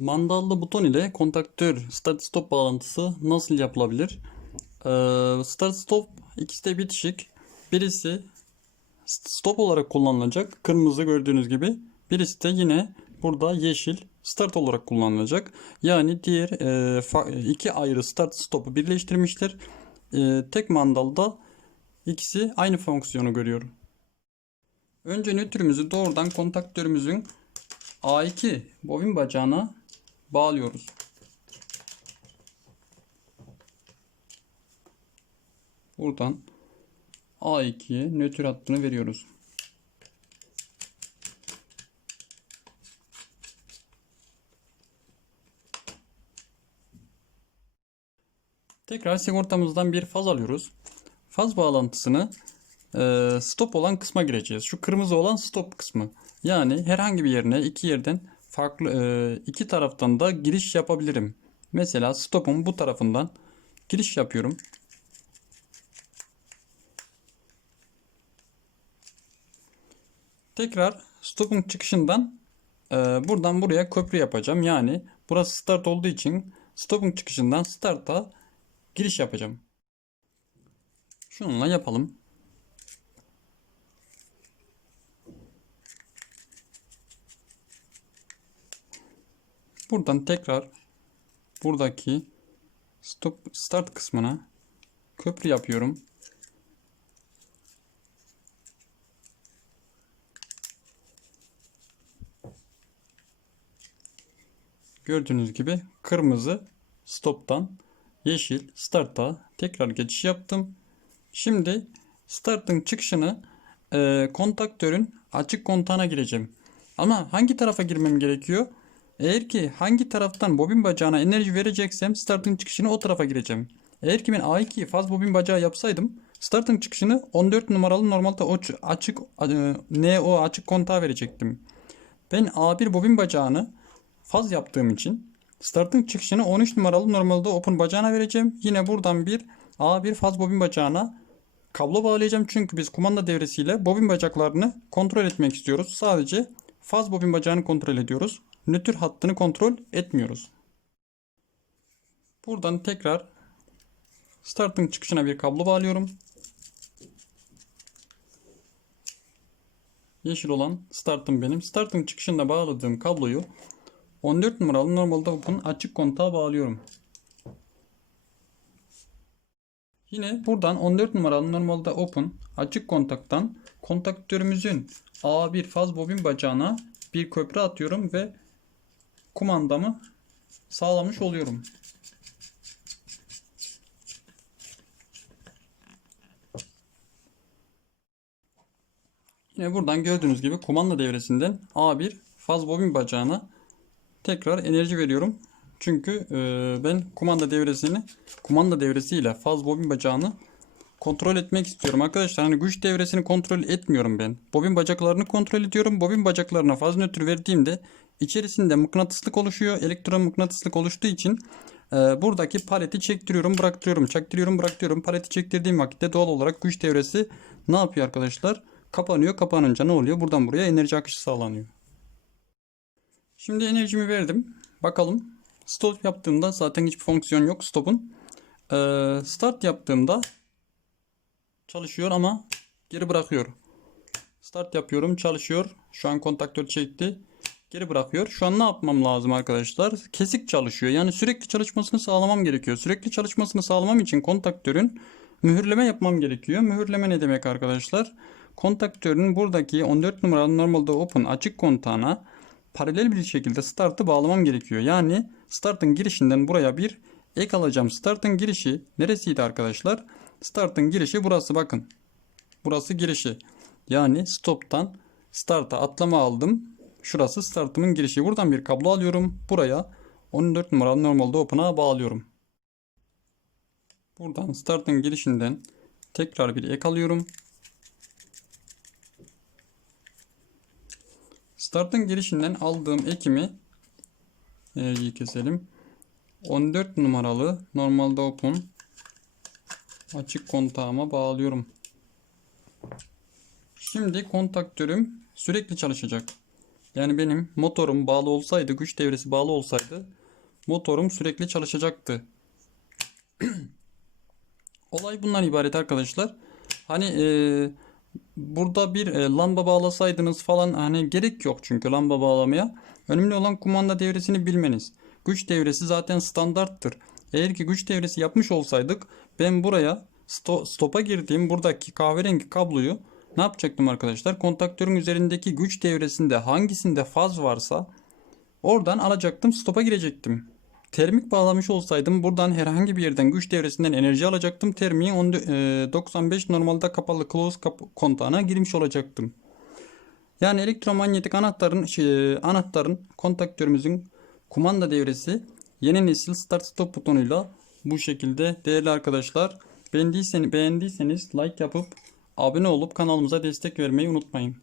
Mandallı buton ile kontaktör start stop bağlantısı nasıl yapılabilir? Ee, start stop ikisi de bitişik. Birisi stop olarak kullanılacak. Kırmızı gördüğünüz gibi. Birisi de yine burada yeşil start olarak kullanılacak. Yani diğer e, iki ayrı start stop'u birleştirmişler. E, tek mandalda ikisi aynı fonksiyonu görüyor. Önce nötrümüzü doğrudan kontaktörümüzün A2 bobin bacağına bağlıyoruz. Buradan A2'ye nötr hattını veriyoruz. Tekrar sigortamızdan bir faz alıyoruz. Faz bağlantısını e, stop olan kısma gireceğiz. Şu kırmızı olan stop kısmı. Yani herhangi bir yerine iki yerden farklı e, iki taraftan da giriş yapabilirim. Mesela stopun bu tarafından giriş yapıyorum. Tekrar stopun çıkışından e, buradan buraya köprü yapacağım. Yani burası start olduğu için stopun çıkışından start'a giriş yapacağım. Şununla yapalım. Buradan tekrar buradaki stop start kısmına köprü yapıyorum. Gördüğünüz gibi kırmızı stop'tan yeşil start'a tekrar geçiş yaptım. Şimdi start'ın çıkışını e, kontaktörün açık kontağına gireceğim. Ama hangi tarafa girmem gerekiyor? Eğer ki hangi taraftan bobin bacağına enerji vereceksem startın çıkışını o tarafa gireceğim. Eğer ki ben A2 faz bobin bacağı yapsaydım startın çıkışını 14 numaralı normalde açık e, NO açık kontağa verecektim. Ben A1 bobin bacağını faz yaptığım için startın çıkışını 13 numaralı normalde open bacağına vereceğim. Yine buradan bir A1 faz bobin bacağına kablo bağlayacağım. Çünkü biz kumanda devresiyle bobin bacaklarını kontrol etmek istiyoruz. Sadece faz bobin bacağını kontrol ediyoruz. Nötr hattını kontrol etmiyoruz. Buradan tekrar startın çıkışına bir kablo bağlıyorum. Yeşil olan startım benim. Startın çıkışında bağladığım kabloyu 14 numaralı normalde open açık kontağa bağlıyorum. Yine buradan 14 numaralı normalde open açık kontaktan kontaktörümüzün A1 faz bobin bacağına bir köprü atıyorum ve kumandamı sağlamış oluyorum. Yine buradan gördüğünüz gibi kumanda devresinden A1 faz bobin bacağına tekrar enerji veriyorum. Çünkü e, ben kumanda devresini kumanda devresiyle faz bobin bacağını kontrol etmek istiyorum. Arkadaşlar hani güç devresini kontrol etmiyorum ben. Bobin bacaklarını kontrol ediyorum. Bobin bacaklarına faz nötr verdiğimde içerisinde mıknatıslık oluşuyor. Elektromıknatıslık oluştuğu için e, buradaki paleti çektiriyorum, bıraktırıyorum, çektiriyorum, bıraktırıyorum. Paleti çektirdiğim vakitte doğal olarak güç devresi ne yapıyor arkadaşlar? Kapanıyor. Kapanınca ne oluyor? Buradan buraya enerji akışı sağlanıyor. Şimdi enerjimi verdim. Bakalım. Stop yaptığımda zaten hiçbir fonksiyon yok stopun. Ee, start yaptığımda çalışıyor ama geri bırakıyor. Start yapıyorum çalışıyor. Şu an kontaktör çekti. Geri bırakıyor. Şu an ne yapmam lazım arkadaşlar? Kesik çalışıyor. Yani sürekli çalışmasını sağlamam gerekiyor. Sürekli çalışmasını sağlamam için kontaktörün mühürleme yapmam gerekiyor. Mühürleme ne demek arkadaşlar? Kontaktörün buradaki 14 numaralı normalde open açık kontağına paralel bir şekilde startı bağlamam gerekiyor. Yani startın girişinden buraya bir ek alacağım. Startın girişi neresiydi arkadaşlar? Startın girişi burası bakın. Burası girişi. Yani stop'tan start'a atlama aldım. Şurası startımın girişi. Buradan bir kablo alıyorum. Buraya 14 numaralı normalde open'a bağlıyorum. Buradan startın girişinden tekrar bir ek alıyorum. Startın girişinden aldığım ekimi enerjiyi keselim. 14 numaralı normalde open açık kontağıma bağlıyorum. Şimdi kontaktörüm sürekli çalışacak. Yani benim motorum bağlı olsaydı, güç devresi bağlı olsaydı motorum sürekli çalışacaktı. Olay bundan ibaret arkadaşlar. Hani e, burada bir e, lamba bağlasaydınız falan hani gerek yok çünkü lamba bağlamaya. Önemli olan kumanda devresini bilmeniz. Güç devresi zaten standarttır. Eğer ki güç devresi yapmış olsaydık ben buraya sto- stop'a girdiğim buradaki kahverengi kabloyu ne yapacaktım arkadaşlar? Kontaktörün üzerindeki güç devresinde hangisinde faz varsa oradan alacaktım stop'a girecektim. Termik bağlamış olsaydım buradan herhangi bir yerden güç devresinden enerji alacaktım. Termiğin 10 e, 95 normalde kapalı close kap- kontağına girmiş olacaktım. Yani elektromanyetik anahtarın şey, anahtarın kontaktörümüzün kumanda devresi yeni nesil start stop butonuyla bu şekilde değerli arkadaşlar. Beğendiyseniz, beğendiyseniz like yapıp abone olup kanalımıza destek vermeyi unutmayın.